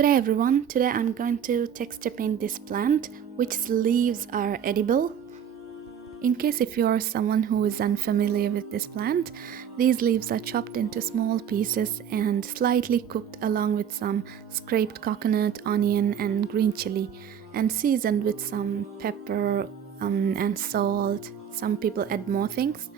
Good day everyone, today I'm going to texture paint this plant which leaves are edible. In case if you are someone who is unfamiliar with this plant, these leaves are chopped into small pieces and slightly cooked along with some scraped coconut, onion and green chili and seasoned with some pepper and salt. Some people add more things.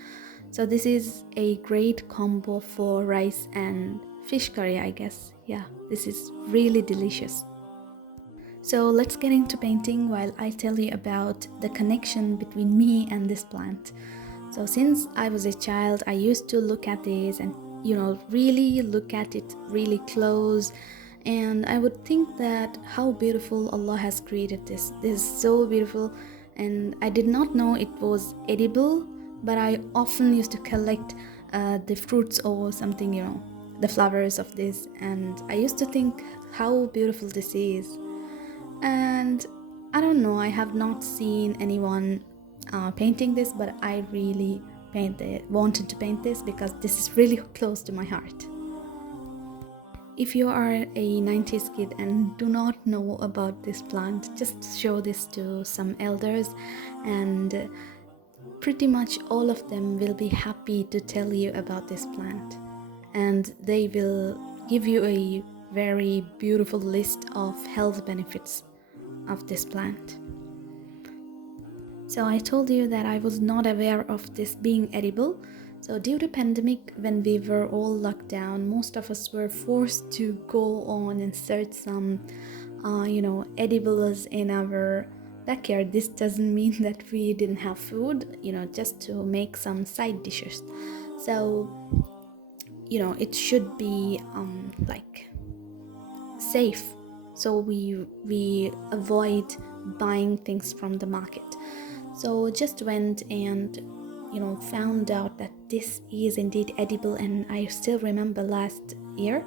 So this is a great combo for rice and fish curry, I guess. Yeah, this is really delicious. So let's get into painting while I tell you about the connection between me and this plant. So since I was a child, I used to look at this and really look at it really close, and I would think that how beautiful Allah has created this. This is so beautiful, and I did not know it was edible, but I often used to collect the fruits or something, the flowers of this, and I used to think how beautiful this is. And I don't know, I have not seen anyone painting this, but I really wanted to paint this because this is really close to my heart. If you are a 90s kid and do not know about this plant, just show this to some elders, and pretty much all of them will be happy to tell you about this plant, and they will give you a very beautiful list of health benefits of this plant. So I told you that I was not aware of this being edible. So due to pandemic, when we were all locked down, most of us were forced to go on and search some edibles in our backyard. This doesn't mean that we didn't have food, just to make some side dishes. So it should be like safe, so we avoid buying things from the market. So just went and found out that this is indeed edible. And I still remember last year,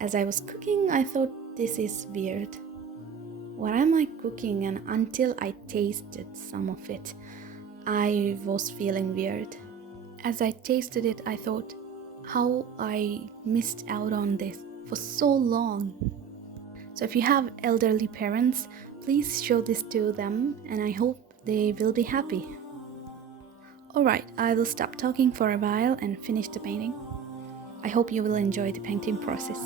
as I was cooking, I thought this is weird, what am I cooking? And until I tasted some of it, I was feeling weird. As I tasted it, I thought how I missed out on this for so long. So if you have elderly parents, please show this to them, and I hope they will be happy. Alright, I will stop talking for a while and finish the painting. I hope you will enjoy the painting process.